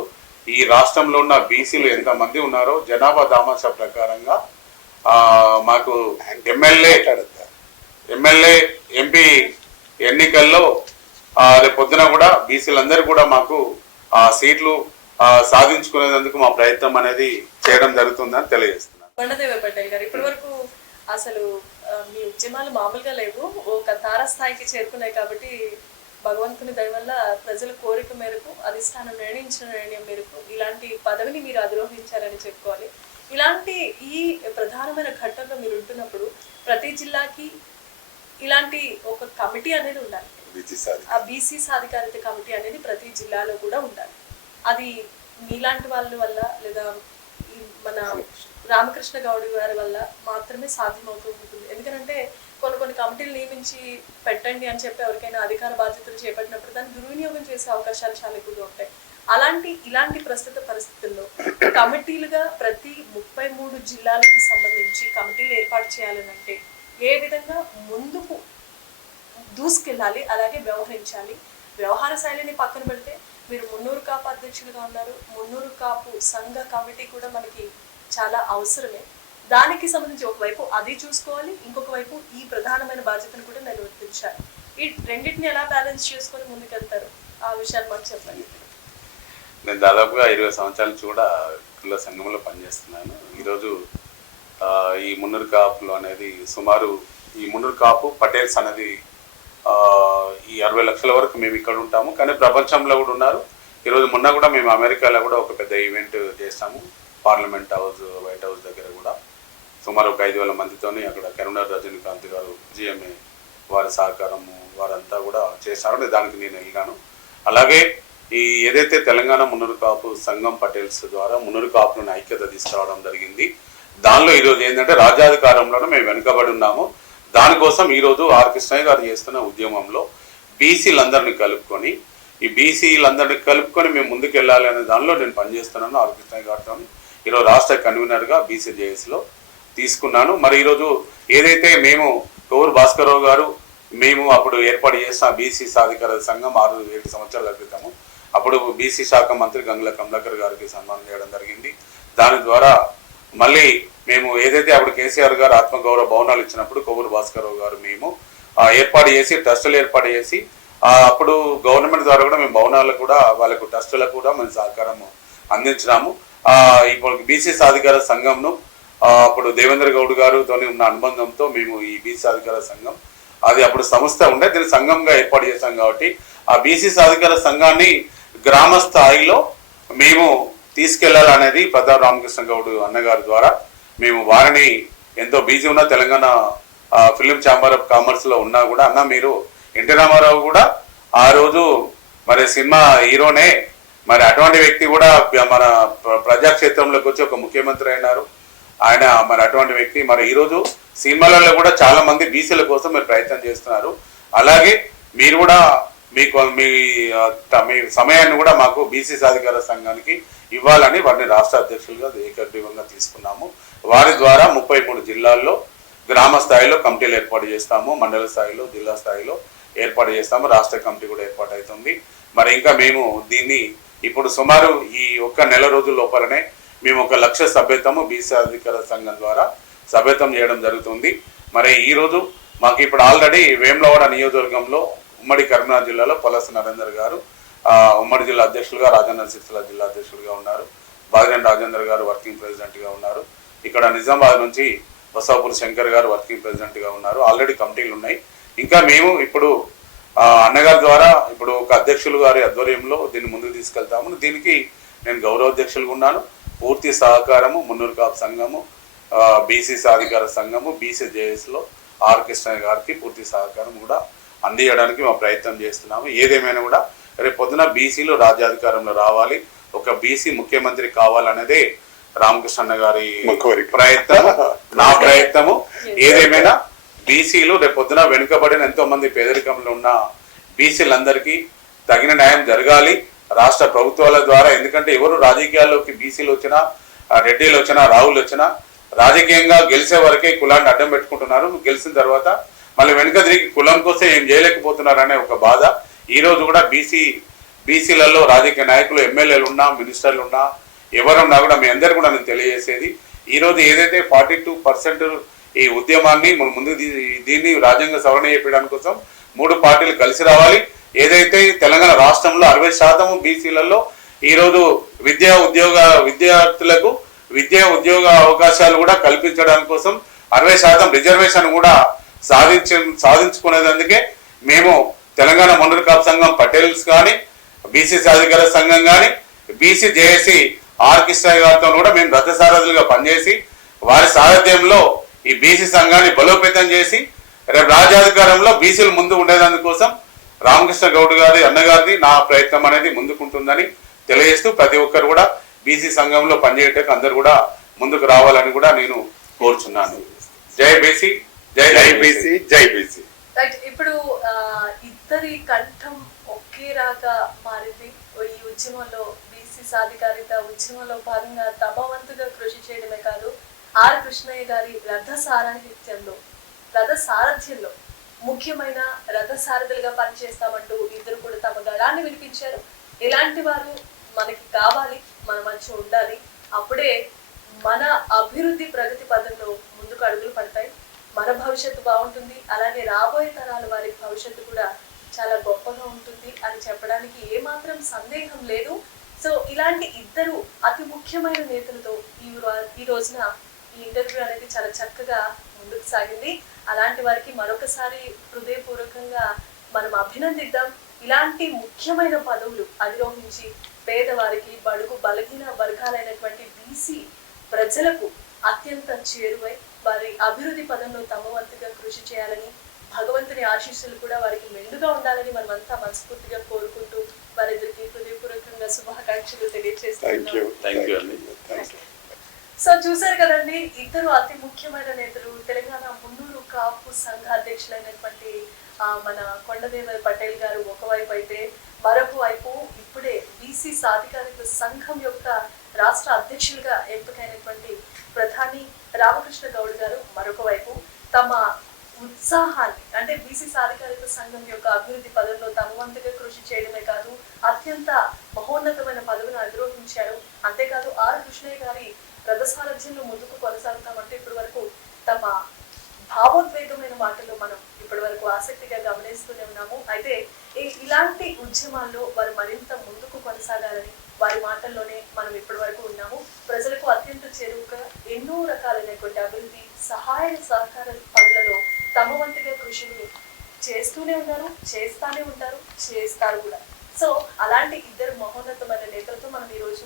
ఈ రాష్ట్రంలో ఉన్న బీసీలు ఎంతమంది ఉన్నారో జనాభా దామాషా ప్రకారంగా మాకు ఎమ్మెల్యే ఎంపీ ఎన్నికల్లో రేపు పొద్దున కూడా బీసీలందరూ కూడా మాకు సీట్లు సాధించుకునేందుకు మా ప్రయత్నం అనేది చేయడం జరుగుతుందని తెలియజేస్తున్నాను. కొండదేవ పటేల్ గారు, ఇప్పటి వరకు అసలు మీ ఉద్యమాలు మామూలుగా లేవు, ఒక తారాస్థాయికి చేరుకున్నాయి. కాబట్టి భగవంతుని దయ వల్ల ప్రజల కోరిక మేరకు అధిష్టానం నిర్ణయించిన నిర్ణయం మేరకు ఇలాంటి పదవిని మీరు అధిరోహించారని చెప్పుకోవాలి. ఇలాంటి ఈ ప్రధానమైన ఘట్టంలో మీరు ఉంటున్నప్పుడు ప్రతి జిల్లాకి ఇలాంటి ఒక కమిటీ అనేది ఉండాలి. ఆ బీసీ సాధికారిత కమిటీ అనేది ప్రతి జిల్లాలో కూడా ఉండాలి. అది మీలాంటి వాళ్ళ వల్ల లేదా మన రామకృష్ణ గౌడ్ గారి వల్ల మాత్రమే సాధ్యమవుతూ ఉంటుంది. ఎందుకంటే కొన్ని కమిటీలు నియమించి పెట్టండి అని చెప్పి ఎవరికైనా అధికార బాధ్యతలు చేపట్టినప్పుడు దాన్ని దుర్వినియోగం చేసే అవకాశాలు చాలా ఎక్కువగా ఉంటాయి. ఇలాంటి ప్రస్తుత పరిస్థితుల్లో కమిటీలుగా ప్రతి 33 జిల్లాలకు సంబంధించి కమిటీలు ఏర్పాటు చేయాలని అంటే ఏ విధంగా ముందుకు దూసుకెళ్ళాలి, అలాగే వ్యవహరించాలి? వ్యవహార శైలిని పక్కన పెడితే మీరు మున్నూరు కాపు అధ్యక్షులుగా ఉన్నారు. మున్నూరు కాపు సంఘ కమిటీ కూడా మనకి చాలా అవసరమే. దానికి సంబంధించి ఒకవైపు అది చూసుకోవాలి, ఇంకొక వైపు ఈ ప్రధానమైన బాధ్యతను కూడా నిర్వర్తించాలి. ఈ రెండింటిని ఎలా బ్యాలెన్స్ చేసుకొని ముందుకెళ్తారు, ఆ విషయాన్ని మాకు చెప్పండి. నేను దాదాపుగా 20 సంవత్సరాల నుంచి కూడా కుల సంఘంలో పనిచేస్తున్నాను. ఈరోజు ఈ మున్నూరు కాపులు అనేది సుమారు ఈ మున్నూరు కాపు పటేల్స్ అనేది ఈ 60 లక్షల వరకు మేము ఇక్కడ ఉంటాము, కానీ ప్రపంచంలో కూడా ఉన్నారు. ఈరోజు మొన్న కూడా మేము అమెరికాలో కూడా ఒక పెద్ద ఈవెంట్ చేస్తాము, పార్లమెంట్ హౌస్, వైట్ హౌస్ దగ్గర కూడా సుమారు ఒక 5,000 మందితోని అక్కడ కరుణార్ రజనీకాంత్ గారు జిఎంఏ వారి సహకారము వారంతా కూడా చేశారు, దానికి నేను వెళ్ళాను. అలాగే ఈ ఏదైతే తెలంగాణ మున్నూరు కాపు సంఘం పటేల్స్ ద్వారా మున్నూరు కాపులను ఐక్యత తీసుకురావడం జరిగింది. దానిలో ఈరోజు ఏంటంటే రాజ్యాధికారంలోనే మేము వెనుకబడి ఉన్నాము. దానికోసం ఈరోజు ఆర్ కృష్ణయ్య గారు చేస్తున్న ఉద్యమంలో బీసీలందరినీ కలుపుకొని మేము ముందుకు వెళ్ళాలి అనే దానిలో నేను పనిచేస్తున్నాను. ఆర్ కృష్ణయ్య గారితో ఈరోజు రాష్ట్ర కన్వీనర్గా బీసీజేఎస్లో తీసుకున్నాను. మరి ఈరోజు ఏదైతే మేము కోవూరు భాస్కరరావు గారు మేము అప్పుడు ఏర్పాటు చేసిన బీసీ సాధికార సంఘం 6-7 సంవత్సరాల క్రితము అప్పుడు బీసీ శాఖ మంత్రి గంగుల కమలాకర్ గారికి సన్మానం చేయడం జరిగింది. దాని ద్వారా మళ్ళీ మేము ఏదైతే అప్పుడు కేసీఆర్ గారు ఆత్మగౌరవ భవనాలు ఇచ్చినప్పుడు కోవూరు భాస్కరరావు గారు మేము ఏర్పాటు చేసి ట్రస్టులు ఏర్పాటు చేసి అప్పుడు గవర్నమెంట్ ద్వారా కూడా మేము భవనాలకు కూడా వాళ్ళకు ట్రస్టులకు కూడా మేము సహకారం అందించినాము. ఇప్పుడు బీసీ సాధికార సంఘంను అప్పుడు దేవేంద్ర గౌడ్ గారితో ఉన్న అనుబంధంతో మేము ఈ బీసీ సాధికార సంఘం అది అప్పుడు సంస్థ ఉండే దీన్ని సంఘంగా ఏర్పాటు చేశాం. కాబట్టి ఆ బీసీ సాధికార సంఘాన్ని గ్రామ స్థాయిలో మేము తీసుకెళ్లాలనేది ప్రతాప్ రామకృష్ణ గౌడ్ అన్నగారి ద్వారా మేము వారిని ఎంతో బిజీ ఉన్న Telangana film chamber of commerce లో ఉన్నా కూడా అన్న మీరు ఎన్టీ రామారావు కూడా ఆ రోజు మరి సినిమా హీరోనే, మరి అటువంటి వ్యక్తి కూడా మన ప్రజాక్షేత్రంలోకి వచ్చి ఒక ముఖ్యమంత్రి అయినారు ఆయన. మరి అటువంటి వ్యక్తి మరి ఈరోజు సినిమాలలో కూడా చాలా మంది బీసీల కోసం మీరు ప్రయత్నం చేస్తున్నారు. అలాగే మీరు కూడా మీ సమయాన్ని కూడా మాకు బీసీ సాధికార సంఘానికి ఇవ్వాలని వారిని రాష్ట్ర అధ్యక్షులుగా ఏకగ్రీవంగా తీసుకున్నాము. వారి ద్వారా 33 జిల్లాల్లో గ్రామ స్థాయిలో కమిటీలు ఏర్పాటు చేస్తాము, మండల స్థాయిలో జిల్లా స్థాయిలో ఏర్పాటు చేస్తాము, రాష్ట్ర కమిటీ కూడా ఏర్పాటు అవుతుంది. మరి ఇంకా మేము దీన్ని ఇప్పుడు సుమారు ఈ ఒక్క నెల రోజుల లోపలనే మేము 1 లక్ష సభ్యత్వము బీసీ అధికార సంఘం ద్వారా సభ్యత్వం చేయడం జరుగుతుంది. మరి ఈరోజు మాకు ఇప్పుడు ఆల్రెడీ వేములవాడ నియోజకవర్గంలో ఉమ్మడి కరీంనగర్ జిల్లాలో పొలస నరేందర్ గారు ఉమ్మడి జిల్లా అధ్యక్షులుగా, రాజన్న సిరిసిల్ల జిల్లా అధ్యక్షులుగా ఉన్నారు, బాదిరెడ్డి రాజేందర్ గారు వర్కింగ్ ప్రెసిడెంట్గా ఉన్నారు. ఇక్కడ నిజామాబాద్ నుంచి బసాపూర్ శంకర్ గారు వర్కింగ్ ప్రెసిడెంట్గా ఉన్నారు. ఆల్రెడీ కమిటీలు ఉన్నాయి. ఇంకా మేము ఇప్పుడు అన్నగారి ద్వారా ఇప్పుడు ఒక అధ్యక్షులు గారి ఆధ్వర్యంలో దీన్ని ముందుకు తీసుకెళ్తాము. దీనికి నేను గౌరవ అధ్యక్షులుగా ఉన్నాను. పూర్తి సహకారము మున్నూరు కాపు సంఘము, బీసీ సాధికార సంఘము, బీసీజేఎస్లో ఆర్ కృష్ణయ్య గారికి పూర్తి సహకారం కూడా అందించడానికి మా ప్రయత్నం చేస్తున్నాము. ఏదేమైనా కూడా రేపు పొద్దున బీసీలు రాజ్యాధికారంలో రావాలి, ఒక బీసీ ముఖ్యమంత్రి కావాలనేదే రామకృష్ణ గారి ప్రయత్నం, నా ప్రయత్నము. ఏదేమైనా బీసీలు రేపు పొద్దున వెనుకబడిన ఎంతో మంది పేదరికంలో ఉన్న బీసీలందరికీ తగిన న్యాయం జరగాలి రాష్ట్ర ప్రభుత్వాల ద్వారా. ఎందుకంటే ఎవరు రాజకీయాల్లోకి బీసీలు వచ్చినా, రెడ్డిలు వచ్చినా, రాహుల్ వచ్చినా రాజకీయంగా గెలిచే వరకే కులాన్ని అడ్డం పెట్టుకుంటున్నారు. గెలిచిన తర్వాత మళ్ళీ వెనుక తిరిగి కులం కోసం ఏం చేయలేకపోతున్నారు అనే ఒక బాధ. ఈ రోజు కూడా బీసీలలో రాజకీయ నాయకులు, ఎమ్మెల్యేలు ఉన్నా, మినిస్టర్లు ఉన్నా, ఎవరున్నా కూడా మీ అందరు కూడా నేను తెలియజేసేది ఈరోజు ఏదైతే 42% ఈ ఉద్యమాన్ని ముందు దీన్ని రాజ్యాంగ సవరణ చేయడానికి కోసం 3 పార్టీలు కలిసి రావాలి. ఏదైతే తెలంగాణ రాష్ట్రంలో 60% బీసీలలో ఈరోజు విద్యార్థులకు విద్యా ఉద్యోగ అవకాశాలు కూడా కల్పించడానికి కోసం 60% రిజర్వేషన్ కూడా సాధించుకునేందుకే మేము తెలంగాణ మున్నూరు కాపు సంఘం పటేల్స్ కానీ, బీసీ సాధికార సంఘం కానీ, బీసీ జేఏసీ ఆర్ కృష్ణయ్య గారితో కూడా మేము రథసారథులుగా పనిచేసి వారి సారథ్యంలో ఈ బీసీ సంఘాన్ని బలోపేతం చేసి రేపు రాజ్యాధికారంలో బీసీలు ముందు ఉండేదానికోసం రామకృష్ణ గౌడ్ గారి అన్నగారిది నా ప్రయత్నం అనేది ముందుకుంటుందని తెలియజేస్తూ ప్రతి ఒక్కరు కూడా బీసీ సంఘంలో పనిచేయటకు అందరు కూడా ముందుకు రావాలని కూడా నేను కోరుచున్నాను. జై బీసీ, జై బీసీ, జై బీసీ. ఇప్పుడు ఇద్దరి కంఠం ఒకే రాగా మారింది. ఈ ఉద్యమంలో బీసీ సాధికారిత ఉద్యమంలో భాగంగా తమ వంతుగా కృషి చేయడమే కాదు, ఆర్ కృష్ణయ్య గారి రథ సారథ్యంలో ముఖ్యమైన రథ సారథులుగా పనిచేస్తామంటూ ఇద్దరు కూడా తమ గళాన్ని వినిపించారు. ఇలాంటి వారు మనకి కావాలి, మన మధ్య ఉండాలి. అప్పుడే మన అభివృద్ధి ప్రగతి పదంలో ముందుకు అడుగులు పడతాయి. మన భవిష్యత్తు బాగుంటుంది, అలాగే రాబోయే తరాల వారి భవిష్యత్తు కూడా చాలా గొప్పగా ఉంటుంది అని చెప్పడానికి ఏమాత్రం సందేహం లేదు. సో ఇలాంటి ఇద్దరు అతి ముఖ్యమైన నేతలతో ఈ రోజున ఈ ఇంటర్వ్యూ అనేది చాలా చక్కగా ముందుకు సాగింది. అలాంటి వారికి మరొకసారి హృదయపూర్వకంగా మనం అభినందిద్దాం. ఇలాంటి ముఖ్యమైన పదవులు అధిరోహించి పేదవారికి, బడుగు బలహీన వర్గాలైనటువంటి బీసీ ప్రజలకు అత్యంత చేరువై వారి అభివృద్ధి పదంలో తమ వంతుగా కృషి చేయాలని, భగవంతుని ఆశీస్సులు కూడా వారికి మెండుగా ఉండాలని మనమంతా మనస్ఫూర్తిగా కోరుకుంటూ వారిద్దరికి హృదయపూర్వకంగా శుభాకాంక్షలు తెలియజేస్తున్నాం. సో చూసారు కదండి, ఇద్దరు అతి ముఖ్యమైన నేతలు. తెలంగాణ మున్నూరు కాపు సంఘ అధ్యక్షులైనటువంటి మన కొండదేవర పటేల్ గారు ఒకవైపు అయితే, మరొక వైపు ఇప్పుడే బీసీ సాధికారిత సంఘం యొక్క రాష్ట్ర అధ్యక్షులుగా ఎంపికైనటువంటి ప్రధాని రామకృష్ణ గౌడ్ గారు మరొక వైపు తమ ఉత్సాహాన్ని, అంటే బీసీ సాధికారిత సంఘం యొక్క అభివృద్ధి పదంలో తమ వంతుగా కృషి చేయడమే కాదు, అత్యంత మహోన్నతమైన పదవిని అధిరోహించారు. అంతేకాదు ఆర్ కృష్ణయ్య గారి రథసారథ్యంలో ముందుకు కొనసాగుతామంటే ఇప్పటి వరకు తమ భావోద్వేగమైన మాటలు మనం ఇప్పటి వరకు ఆసక్తిగా గమనిస్తూనే ఉన్నాము. అయితే ఇలాంటి ఉద్యమాల్లో వారు మరింత ముందుకు కొనసాగాలని వారి మాటల్లోనే మనం ఇప్పటి వరకు ఉన్నాము. ప్రజలకు అత్యంత చేరువుగా ఎన్నో రకాలైనటువంటి అభివృద్ధి, సహాయ సహకార పనులలో తమ వంతుగా కృషిని చేస్తూనే ఉన్నారు, చేస్తానే ఉంటారు, చేస్తారు కూడా. సో అలాంటి ఇద్దరు మహోన్నతమైన నేతలతో మనం ఈరోజు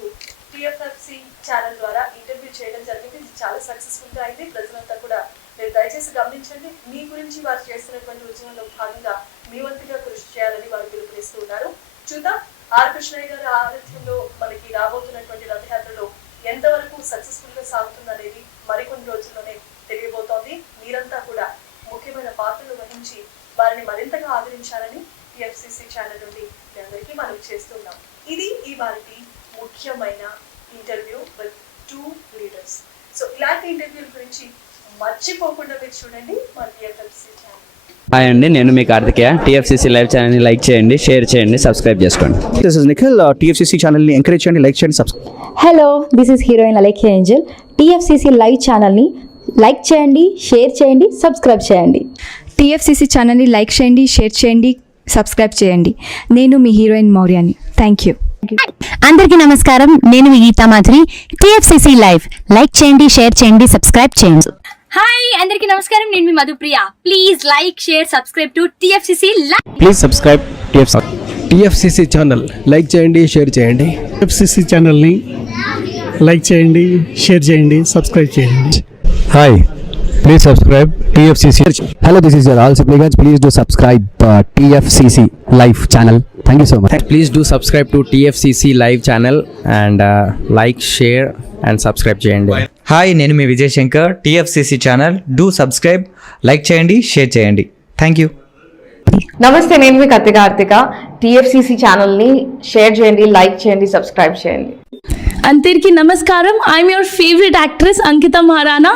టిఎఫ్ఎఫ్సి ఛానల్ ద్వారా ఇంటర్వ్యూ చేయడం జరిగింది. ఇది చాలా సక్సెస్ఫుల్ గా అయింది. ప్రజలంతా కూడా మీరు దయచేసి గమనించండి. మీ గురించి వారు చేస్తున్నటువంటి ఉద్యమంలో భాగంగా మీ వంతుగా కృషి చేయాలని వారు పిలుపునిస్తూ ఉన్నారు. చూద్దాం ఆర్ కృష్ణయ్య గారి ఆతిథ్యంలో మనకి రాబోతున్నటువంటి రథయాత్రలో ఎంతవరకు సక్సెస్ఫుల్ గా సాగుతుందనేది మరికొన్ని రోజుల్లోనే తెలియబోతోంది. మీరంతా కూడా ముఖ్యమైన పాత్రలు వహించి వారిని మరింతగా ఆదరించాలని టిఎఫ్సిసి ఛానల్ నుండి మీ అందరికీ మనం చేస్తున్నాం. ఇది ఈ వారికి ముఖ్యమైన ఇంటర్వ్యూ విత్ 2 లీడర్స్. సో ఇలాంటి ఇంటర్వ్యూల గురించి మర్చిపోకుండా మీరు చూడండి మా టిఎఫ్సిసి ఛానల్. హాయ్ అండి, నేను మీ కార్తికేయ. టిఎఫ్సిసి లైవ్ ఛానల్ని లైక్ చేయండి, షేర్ చేయండి, సబ్స్క్రైబ్ చేసుకోండి. This is Nikhil. టిఎఫ్సిసి ఛానల్ని ఎంకరేజ్ చేయండి, లైక్ చేయండి, subscribe. Hello, this is heroine Alekhya Angel. TFCC live ఛానల్ని లైక్ చేయండి, షేర్ చేయండి, సబ్స్క్రైబ్ చేయండి. టిఎఫ్సిసి ఛానల్ని లైక్ చేయండి, షేర్ చేయండి, సబ్స్క్రైబ్ చేయండి. నేను మీ హీరోయిన్ మౌర్యాని. Thank you. అందరికీ నమస్కారం, నేను మీ Geetha Madhuri. TFCC live like చేయండి, షేర్ చేయండి, సబ్స్క్రైబ్ చేయండి. హాయ్ అందరికీ నమస్కారం, నేను మీ Madhupriya. Please like, share, subscribe to TFCC live. Please subscribe TFCC channel. Like చేయండి, షేర్ చేయండి. టిఎఫ్సిసి ఛానల్ని లైక్ చేయండి, షేర్ చేయండి, సబ్స్క్రైబ్ చేయండి. Hi, please subscribe TFCC. Hello, this is your all Sipligunj. Please do subscribe TFCC live channel. Thank you so much. Please do subscribe to TFCC live channel and like, share and subscribe చేయండి. Hi, నేను మీ Vijay Shankar. TFCC channel do subscribe, like చేయండి, share చేయండి. Thank you. నమస్తే, నేను మీ Karthika. TFCC ఛానల్ని share చేయండి, లైక్ చేయండి, సబ్స్క్రైబ్ చేయండి. అందరికీ నమస్కారం, I'm your favourite actress Ankita Maharana.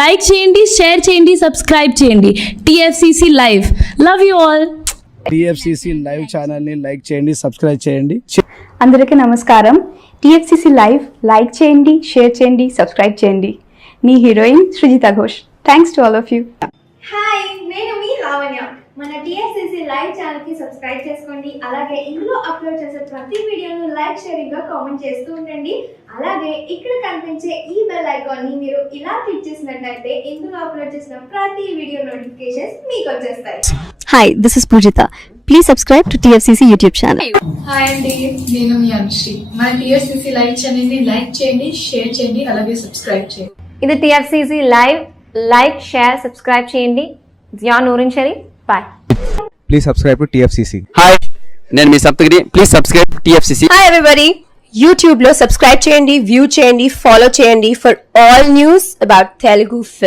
Like చేయండి, షేర్ చేయండి, సబ్స్క్రైబ్ చేయండి. TFCC live. Love you all. TFCC live ఛానల్ని లైక్ చేయండి, సబ్స్క్రైబ్ చేయండి. అందరికీ నమస్కారం. టిఎఫ్సిసి లైవ్ లైక్ చేయండి, షేర్ చేయండి, సబ్స్క్రైబ్ చేయండి. మీ heroine Srijita Ghosh. Thanks to all of you. Hi, నేను మీ లావణ్య. మన టిఎఫ్సిసి లైవ్ ఛానల్ కి సబ్స్క్రైబ్ చేసుకోండి. అలాగే ఇందులో అప్లోడ్ చేసే ప్రతి వీడియోను లైక్, షేరింగ్ గా కామెంట్ చేస్తూ ఉండండి. అలాగే ఇక్కడ కనిపించే ఈ బెల్ ఐకాన్ ని మీరు ఇలా క్లిక్ చేసినట్లయితే ఇందులో అప్లోడ్ చేసిన ప్రతి వీడియో నోటిఫికేషన్స్ మీకు వచ్చేస్తాయి. Hi, this is Poojitha. Please subscribe to TFCC YouTube channel. Hi అండి, నేను మీ అనుశ్రీ. మన టిఎఫ్సిసి లైవ్ ఛానల్ని లైక్ చేయండి, షేర్ చేయండి, అలాగే సబ్స్క్రైబ్ చేయండి. ఇది TFCC live. Like, share, subscribe చేయండి. Zia Noorin Sharif. Bye. Please subscribe to TFCC. Hi, నేను మీ Saptagiri. Please subscribe TFCC. Hi everybody, యూట్యూబ్లో సబ్స్క్రైబ్ చేయండి, వ్యూ చేయండి, ఫాలో చేయండి for all news about Telugu film.